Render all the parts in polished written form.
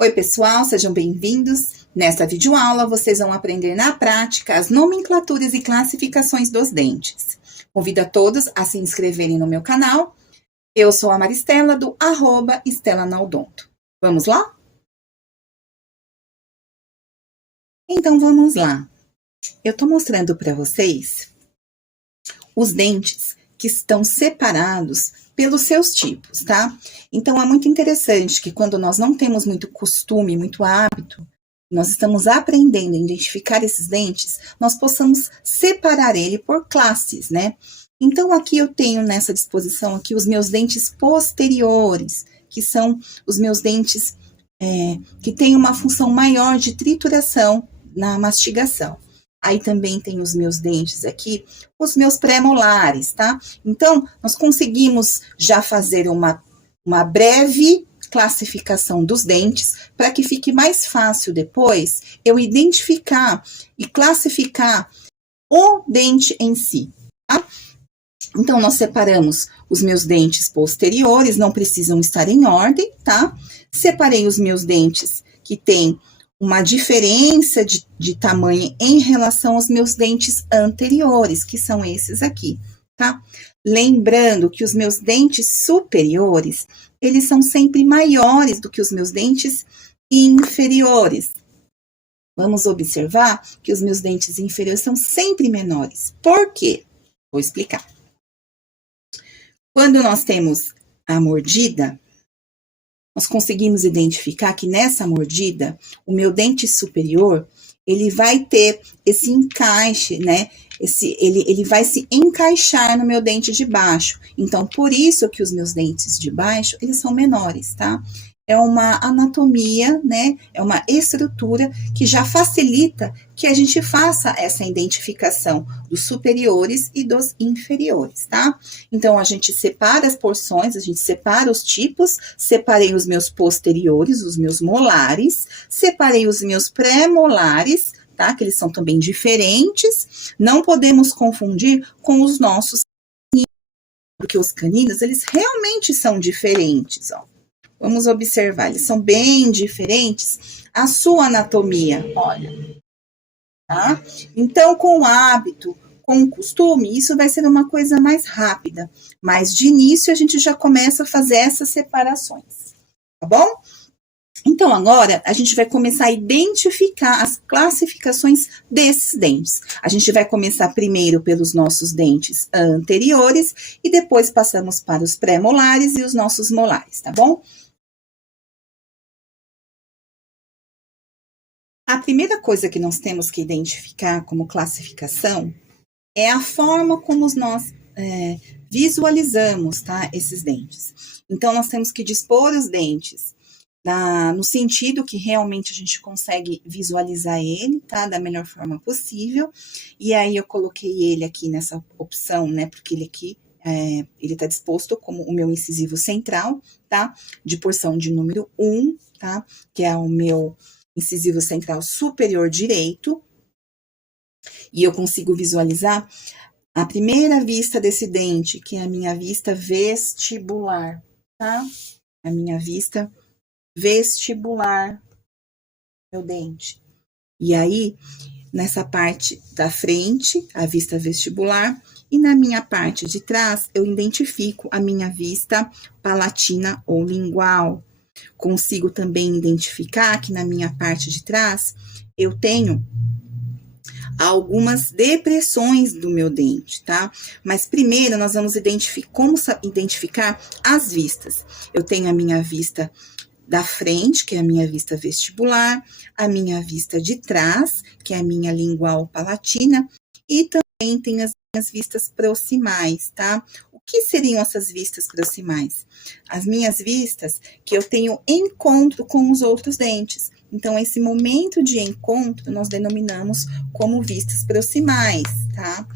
Oi, pessoal, sejam bem-vindos. Nesta videoaula, vocês vão aprender na prática as nomenclaturas e classificações dos dentes. Convido a todos a se inscreverem no meu canal. Eu sou a Maristela, do @EstelaNaodonto. Vamos lá? Então, vamos lá. Eu estou mostrando para vocês os dentes que estão separados pelos seus tipos, tá? Então, é muito interessante que quando nós não temos muito costume, muito hábito, nós estamos aprendendo a identificar esses dentes, nós possamos separar ele por classes, né? Então, aqui eu tenho nessa disposição aqui os meus dentes posteriores, que são os meus dentes que têm uma função maior de trituração na mastigação. Aí também tem os meus dentes aqui, os meus pré-molares, tá? Então, nós conseguimos já fazer uma breve classificação dos dentes, para que fique mais fácil depois eu identificar e classificar o dente em si, tá? Então, nós separamos os meus dentes posteriores, não precisam estar em ordem, tá? Separei os meus dentes que têm uma diferença de tamanho em relação aos meus dentes anteriores, que são esses aqui, tá? Lembrando que os meus dentes superiores, eles são sempre maiores do que os meus dentes inferiores. Vamos observar que os meus dentes inferiores são sempre menores. Por quê? Vou explicar. Quando nós temos a mordida, nós conseguimos identificar que nessa mordida, o meu dente superior, ele vai ter esse encaixe, né? Ele vai se encaixar no meu dente de baixo. Então, por isso que os meus dentes de baixo, eles são menores, tá? É uma anatomia, né? É uma estrutura que já facilita que a gente faça essa identificação dos superiores e dos inferiores, tá? Então, a gente separa as porções, a gente separa os tipos, separei os meus posteriores, os meus molares, separei os meus pré-molares, tá? Que eles são também diferentes, não podemos confundir com os nossos caninos, porque os caninos, eles realmente são diferentes, ó. Vamos observar, eles são bem diferentes a sua anatomia, olha, tá? Então, com o hábito, com o costume, isso vai ser uma coisa mais rápida, mas de início a gente já começa a fazer essas separações, tá bom? Então, agora, a gente vai começar a identificar as classificações desses dentes. A gente vai começar primeiro pelos nossos dentes anteriores e depois passamos para os pré-molares e os nossos molares, tá bom? A primeira coisa que nós temos que identificar como classificação é a forma como nós visualizamos, tá, esses dentes. Então, nós temos que dispor os dentes no sentido que realmente a gente consegue visualizar ele, tá, da melhor forma possível. E aí, eu coloquei ele aqui nessa opção, né, porque ele aqui, ele tá disposto como o meu incisivo central, tá, de porção de número 1, tá, que é o meu incisivo central superior direito, e eu consigo visualizar a primeira vista desse dente, que é a minha vista vestibular, tá? A minha vista vestibular, meu dente. E aí, nessa parte da frente, a vista vestibular, e na minha parte de trás, eu identifico a minha vista palatina ou lingual. Consigo também identificar que na minha parte de trás eu tenho algumas depressões do meu dente, tá? Mas primeiro nós vamos identificar as vistas. Eu tenho a minha vista da frente, que é a minha vista vestibular, a minha vista de trás, que é a minha lingual palatina, e também tem as minhas vistas proximais, tá? O que seriam essas vistas proximais? As minhas vistas que eu tenho encontro com os outros dentes. Então, esse momento de encontro nós denominamos como vistas proximais, tá?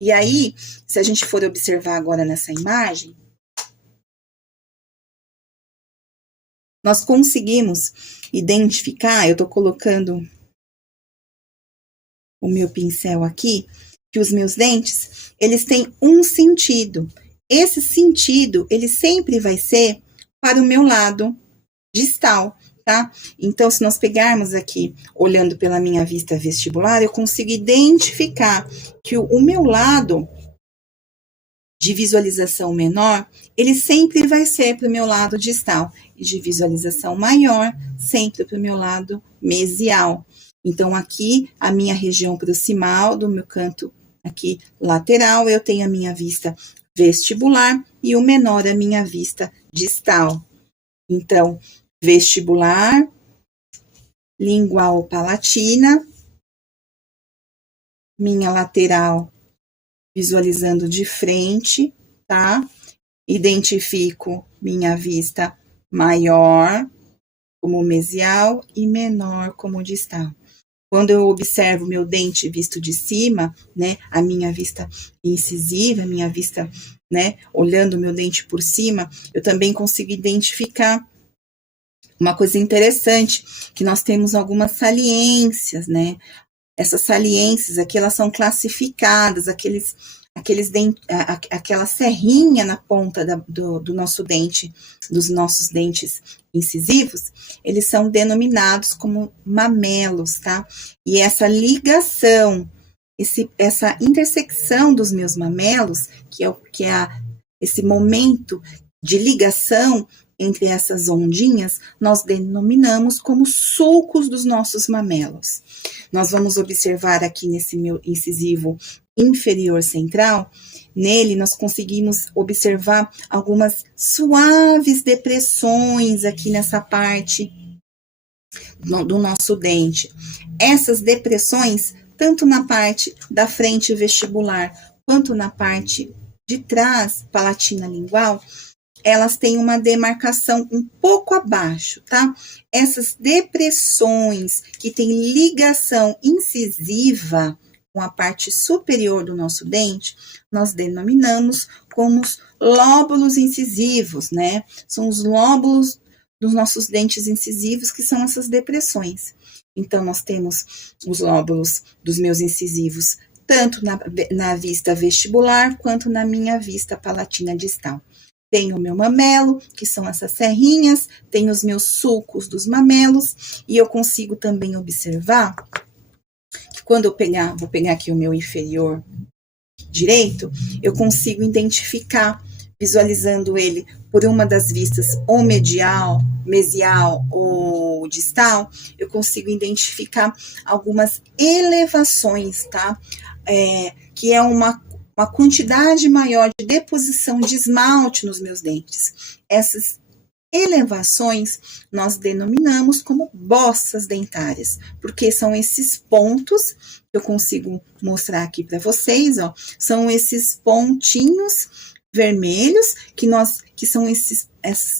E aí, se a gente for observar agora nessa imagem, nós conseguimos identificar, eu tô colocando o meu pincel aqui, que os meus dentes, eles têm um sentido. Esse sentido, ele sempre vai ser para o meu lado distal. tá? Então, se nós pegarmos aqui, olhando pela minha vista vestibular, eu consigo identificar que o meu lado de visualização menor, ele sempre vai ser para o meu lado distal, e de visualização maior, sempre para o meu lado mesial. Então, aqui, a minha região proximal do meu canto aqui lateral, eu tenho a minha vista vestibular e o menor a minha vista distal. Então, vestibular, lingual palatina, minha lateral visualizando de frente, tá? Identifico minha vista maior como mesial e menor como distal. Quando eu observo meu dente visto de cima, né, a minha vista incisiva, a minha vista, né, olhando o meu dente por cima, eu também consigo identificar uma coisa interessante, que nós temos algumas saliências, né? Essas saliências aqui, elas são classificadas, aquela serrinha na ponta do nosso dente, dos nossos dentes incisivos, eles são denominados como mamelos, tá? E essa ligação, essa intersecção dos meus mamelos, esse momento de ligação entre essas ondinhas, nós denominamos como sulcos dos nossos mamelos. Nós vamos observar aqui nesse meu incisivo inferior central, nele nós conseguimos observar algumas suaves depressões aqui nessa parte do nosso dente. Essas depressões, tanto na parte da frente vestibular, quanto na parte de trás, palatina lingual, elas têm uma demarcação um pouco abaixo, tá? Essas depressões que têm ligação incisiva com a parte superior do nosso dente, nós denominamos como os lóbulos incisivos, né? São os lóbulos dos nossos dentes incisivos que são essas depressões. Então, nós temos os lóbulos dos meus incisivos, tanto na vista vestibular, quanto na minha vista palatina distal. Tenho o meu mamelo, que são essas serrinhas, tenho os meus sulcos dos mamelos, e eu consigo também observar que quando eu vou pegar aqui o meu inferior direito, eu consigo identificar, visualizando ele por uma das vistas, ou mesial ou distal, eu consigo identificar algumas elevações, tá? Que é uma quantidade maior de deposição de esmalte nos meus dentes. Essas elevações nós denominamos como bossas dentárias, porque são esses pontos que eu consigo mostrar aqui para vocês, ó, são esses pontinhos vermelhos que são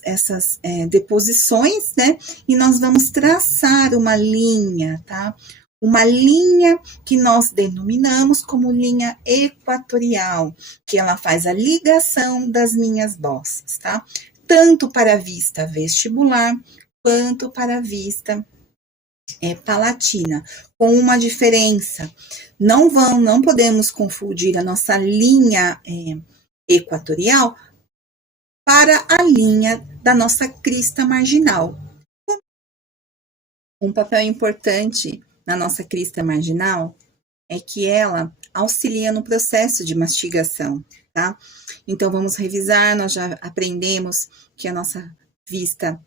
essas deposições, né? E nós vamos traçar uma linha, tá? Uma linha que nós denominamos como linha equatorial, que ela faz a ligação das minhas bossas, tá? Tanto para a vista vestibular, quanto para a vista palatina, com uma diferença. Não podemos confundir a nossa linha equatorial para a linha da nossa crista marginal. Um papel importante na nossa crista marginal é que ela auxilia no processo de mastigação, tá? Então, vamos revisar, nós já aprendemos que a nossa vista,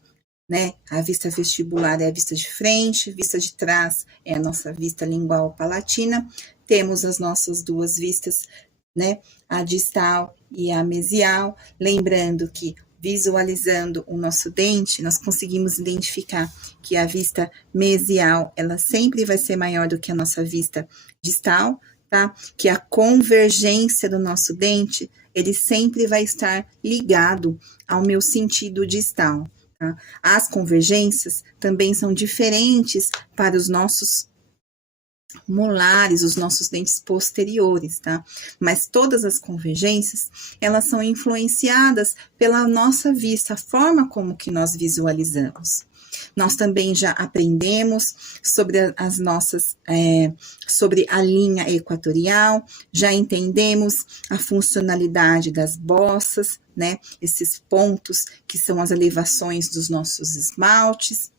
né, a vista vestibular é a vista de frente, vista de trás é a nossa vista lingual palatina, temos as nossas duas vistas, né, a distal e a mesial, lembrando que visualizando o nosso dente, nós conseguimos identificar que a vista mesial, ela sempre vai ser maior do que a nossa vista distal, tá? Que a convergência do nosso dente, ele sempre vai estar ligado ao meu sentido distal, tá? As convergências também são diferentes para os nossos molares, os nossos dentes posteriores, tá? Mas todas as convergências, elas são influenciadas pela nossa vista, a forma como que nós visualizamos. Nós também já aprendemos sobre sobre a linha equatorial, já entendemos a funcionalidade das bossas, né? Esses pontos que são as elevações dos nossos esmaltes.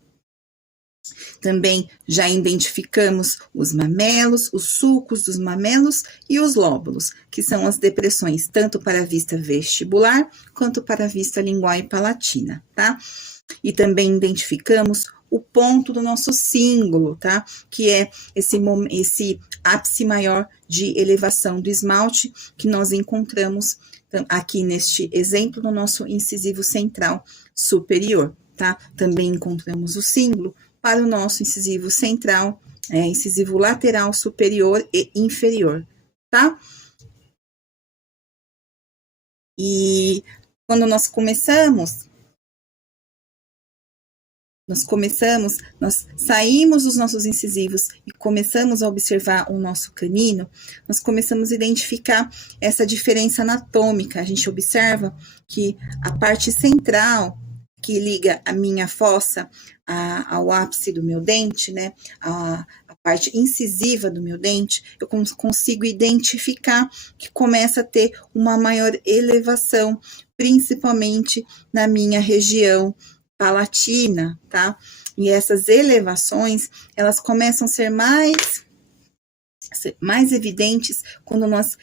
Também já identificamos os mamelos, os sulcos dos mamelos e os lóbulos, que são as depressões, tanto para a vista vestibular, quanto para a vista lingual e palatina, tá? E também identificamos o ponto do nosso cíngulo, tá? Que é esse ápice maior de elevação do esmalte que nós encontramos aqui neste exemplo no nosso incisivo central superior, tá? Também encontramos o cíngulo para o nosso incisivo central, incisivo lateral superior e inferior, tá? E quando nós saímos dos nossos incisivos e começamos a observar o nosso canino, nós começamos a identificar essa diferença anatômica. A gente observa que a parte central que liga a minha fossa ao ápice do meu dente, né, a parte incisiva do meu dente, eu consigo identificar que começa a ter uma maior elevação, principalmente na minha região palatina, tá? E essas elevações, elas começam a ser mais evidentes quando nós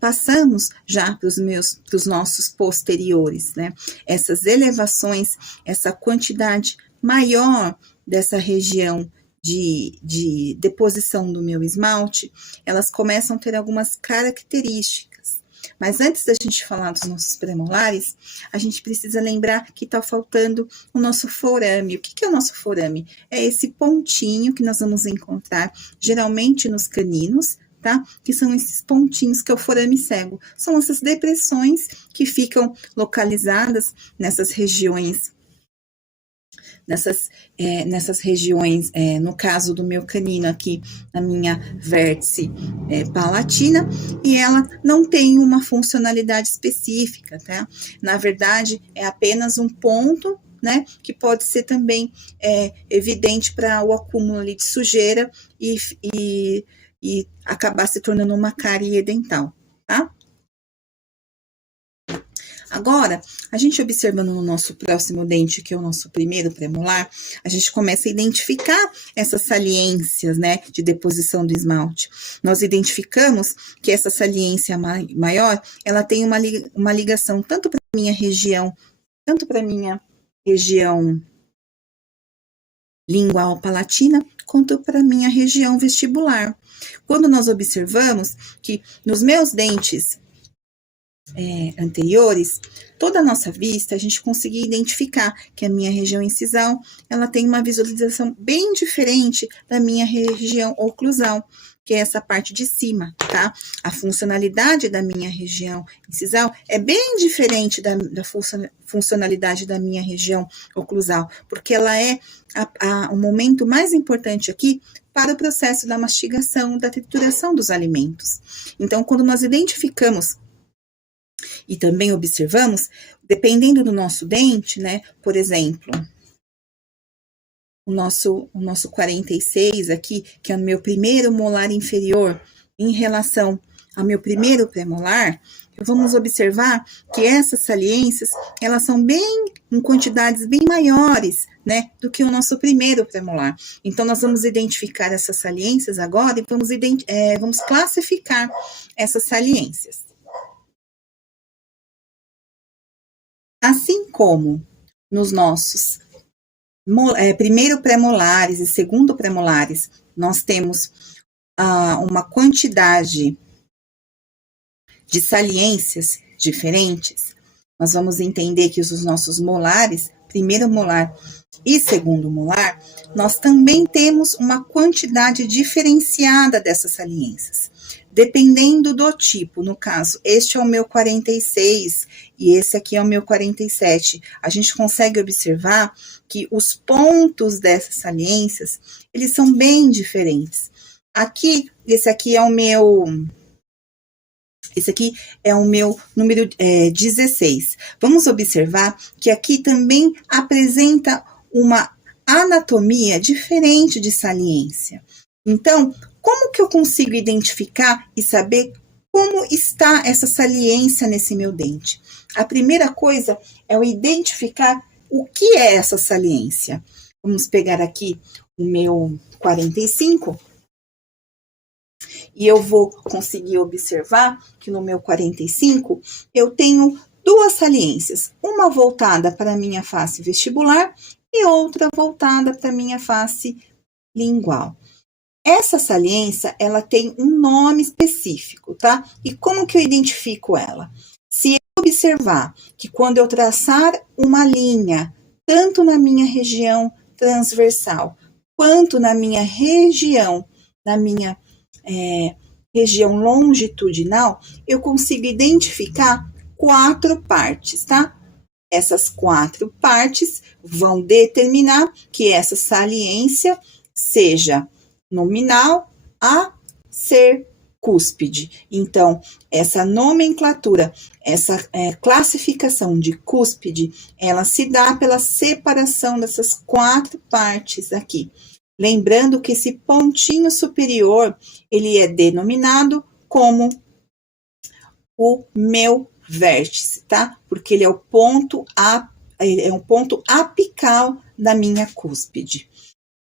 passamos já para os nossos posteriores, né? Essas elevações, essa quantidade maior dessa região de deposição do meu esmalte, elas começam a ter algumas características. Mas antes da gente falar dos nossos premolares, a gente precisa lembrar que está faltando o nosso forame. O que é o nosso forame? É esse pontinho que nós vamos encontrar geralmente nos caninos, tá? Que são esses pontinhos que é o forame cego. São essas depressões que ficam localizadas nessas regiões, no caso do meu canino aqui, na minha vértice palatina, e ela não tem uma funcionalidade específica, tá? Na verdade, é apenas um ponto, né, que pode ser também evidente para o acúmulo ali de sujeira e acabar se tornando uma cárie dental, tá? Agora, a gente observando no nosso próximo dente, que é o nosso primeiro premolar, a gente começa a identificar essas saliências, né, de deposição do esmalte. Nós identificamos que essa saliência maior, ela tem uma ligação tanto para a minha região lingual palatina, quanto para a minha região vestibular. Quando nós observamos que nos meus dentes anteriores, toda a nossa vista, a gente conseguia identificar que a minha região incisal, ela tem uma visualização bem diferente da minha região oclusal, que é essa parte de cima, tá? A funcionalidade da minha região incisal é bem diferente da funcionalidade da minha região oclusal, porque ela é o momento mais importante aqui para o processo da mastigação, da trituração dos alimentos. Então, quando nós identificamos e também observamos, dependendo do nosso dente, né? Por exemplo, o nosso 46 aqui, que é o meu primeiro molar inferior, em relação ao meu primeiro premolar, vamos observar que essas saliências, elas são em quantidades bem maiores, né, do que o nosso primeiro premolar. Então, nós vamos identificar essas saliências agora e vamos classificar essas saliências. Assim como nos nossos primeiro premolares e segundo premolares, nós temos uma quantidade de saliências diferentes, nós vamos entender que os nossos molares, primeiro molar e segundo molar, nós também temos uma quantidade diferenciada dessas saliências. Dependendo do tipo, no caso, este é o meu 46 e esse aqui é o meu 47. A gente consegue observar que os pontos dessas saliências, eles são bem diferentes. Esse aqui é o meu número 16. Vamos observar que aqui também apresenta uma anatomia diferente de saliência. Então, como que eu consigo identificar e saber como está essa saliência nesse meu dente? A primeira coisa é eu identificar o que é essa saliência. Vamos pegar aqui o meu 45. E eu vou conseguir observar que no meu 45 eu tenho duas saliências, uma voltada para a minha face vestibular e outra voltada para a minha face lingual. Essa saliência, ela tem um nome específico, tá? E como que eu identifico ela? Se eu observar que quando eu traçar uma linha, tanto na minha região transversal, quanto na minha região longitudinal, eu consigo identificar 4 partes, tá? Essas 4 partes vão determinar que essa saliência seja nominal a ser cúspide. Então, essa nomenclatura, essa classificação de cúspide, ela se dá pela separação dessas 4 partes aqui. Lembrando que esse pontinho superior, ele é denominado como o meu vértice, tá? Porque ele é o ponto apical da minha cúspide.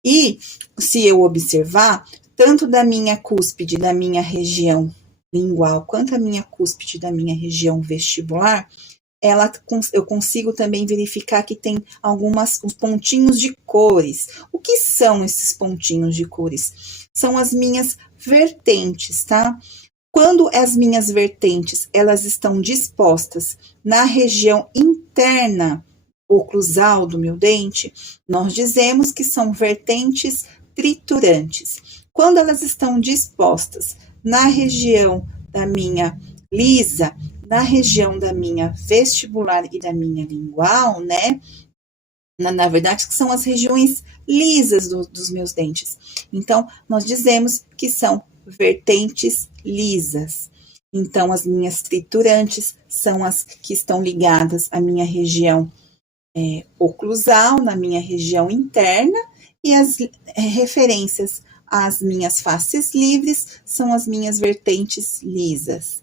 E se eu observar, tanto da minha cúspide da minha região lingual, quanto a minha cúspide da minha região vestibular, eu consigo também verificar que tem uns pontinhos de cores. O que são esses pontinhos de cores? São as minhas vertentes, tá? Quando as minhas vertentes, elas estão dispostas na região interna oclusal do meu dente, nós dizemos que são vertentes triturantes. Quando elas estão dispostas na região da minha lisa, na região da minha vestibular e da minha lingual, né? Na verdade, que são as regiões lisas dos meus dentes. Então, nós dizemos que são vertentes lisas. Então, as minhas triturantes são as que estão ligadas à minha região oclusal, na minha região interna, e as referências às minhas faces livres são as minhas vertentes lisas.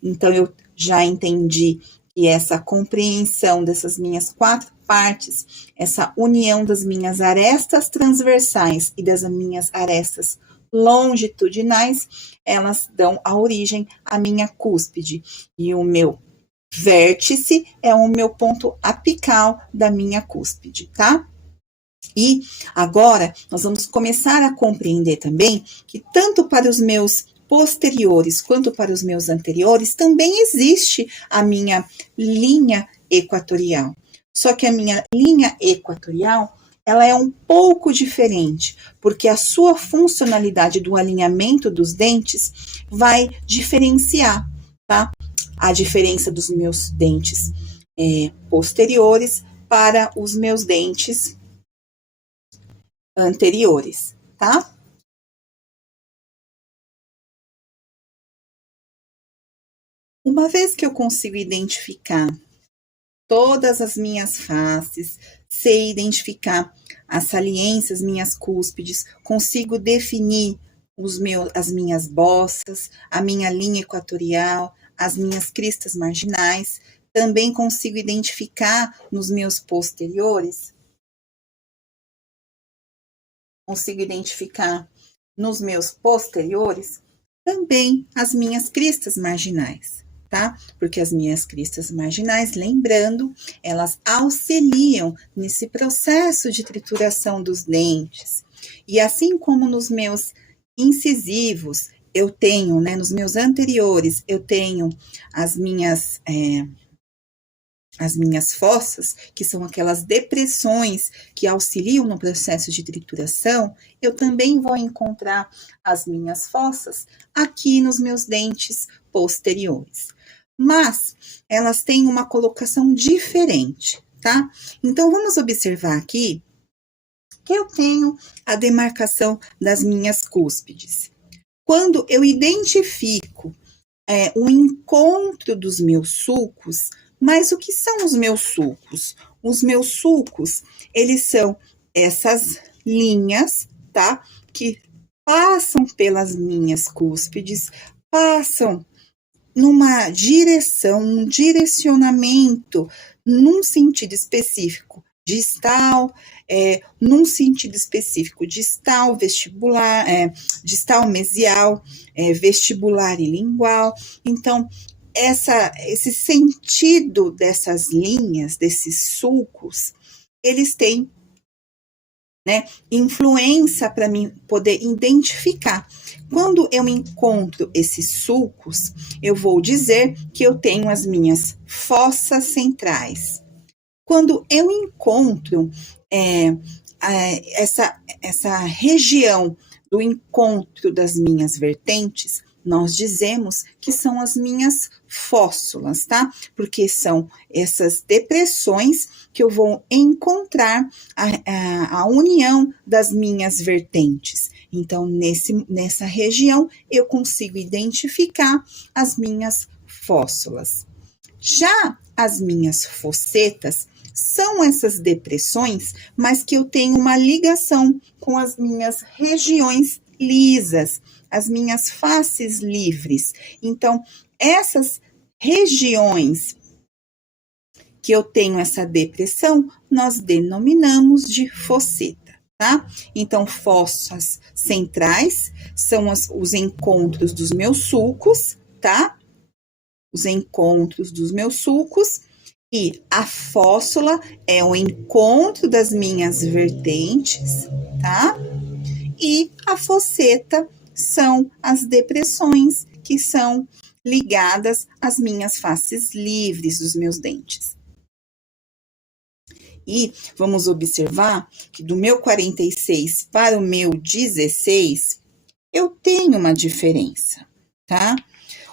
Então, eu já entendi que essa compreensão dessas minhas 4 partes, essa união das minhas arestas transversais e das minhas arestas longitudinais, elas dão a origem à minha cúspide. E o meu vértice é o meu ponto apical da minha cúspide, tá? E agora, nós vamos começar a compreender também que tanto para os meus posteriores quanto para os meus anteriores, também existe a minha linha equatorial. Só que a minha linha equatorial, ela é um pouco diferente, porque a sua funcionalidade do alinhamento dos dentes vai diferenciar, tá? A diferença dos meus dentes posteriores para os meus dentes anteriores, tá? Uma vez que eu consigo identificar todas as minhas faces, sei identificar as saliências, minhas cúspides, consigo definir as minhas bossas, a minha linha equatorial, as minhas cristas marginais, também consigo identificar nos meus posteriores, também as minhas cristas marginais. Tá? Porque as minhas cristas marginais, lembrando, elas auxiliam nesse processo de trituração dos dentes. E assim como nos meus incisivos, eu tenho, né, nos meus anteriores, eu tenho as minhas fossas, que são aquelas depressões que auxiliam no processo de trituração, eu também vou encontrar as minhas fossas aqui nos meus dentes posteriores. Mas elas têm uma colocação diferente, tá? Então, vamos observar aqui que eu tenho a demarcação das minhas cúspides. Quando eu identifico o encontro dos meus sulcos, mas o que são os meus sulcos? Os meus sulcos, eles são essas linhas, tá? Que passam pelas minhas cúspides, passam numa direção, um direcionamento, num sentido específico distal, num sentido específico, distal, vestibular, distal, mesial, vestibular e lingual. Então, esse sentido dessas linhas, desses sulcos, eles têm, né, influência para mim poder identificar. Quando eu encontro esses sulcos, eu vou dizer que eu tenho as minhas fossas centrais. Quando eu encontro essa região do encontro das minhas vertentes, nós dizemos que são as minhas fóssulas, tá? Porque são essas depressões que eu vou encontrar a união das minhas vertentes. Então, nessa região, eu consigo identificar as minhas fóssulas. Já as minhas fossetas são essas depressões, mas que eu tenho uma ligação com as minhas regiões lisas, as minhas faces livres. Então, essas regiões que eu tenho essa depressão, nós denominamos de fosseta, tá? Então, fossas centrais são os encontros dos meus sulcos, tá? Os encontros dos meus sulcos, e a fóssula é o encontro das minhas vertentes, tá? E a fosseta são as depressões que são ligadas às minhas faces livres dos meus dentes. E vamos observar que do meu 46 para o meu 16, eu tenho uma diferença, tá?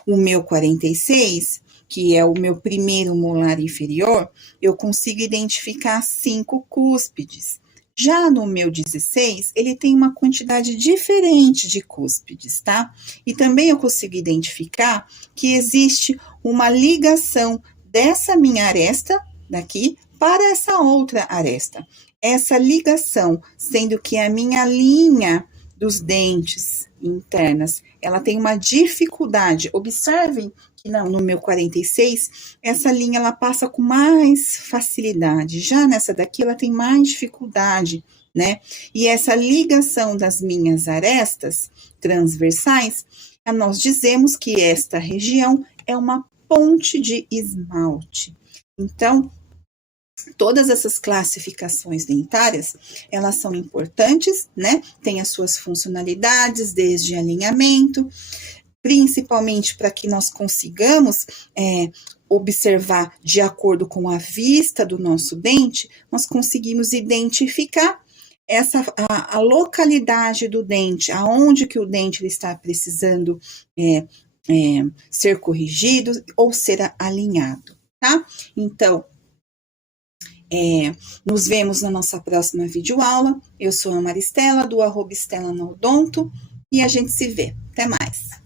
O meu 46, que é o meu primeiro molar inferior, eu consigo identificar 5 cúspides. Já no meu 16, ele tem uma quantidade diferente de cúspides, tá? E também eu consigo identificar que existe uma ligação dessa minha aresta daqui para essa outra aresta. Essa ligação, sendo que a minha linha dos dentes internas, ela tem uma dificuldade. Observem que no meu 46, essa linha ela passa com mais facilidade. Já nessa daqui, ela tem mais dificuldade, né? E essa ligação das minhas arestas transversais, nós dizemos que esta região é uma ponte de esmalte. Então, todas essas classificações dentárias, elas são importantes, né? Tem as suas funcionalidades, desde alinhamento, principalmente para que nós consigamos observar de acordo com a vista do nosso dente, nós conseguimos identificar a localidade do dente, aonde que o dente está precisando ser corrigido ou ser alinhado, tá? Então, nos vemos na nossa próxima videoaula. Eu sou a Maristela, do @StelaNaodonto, e a gente se vê. Até mais!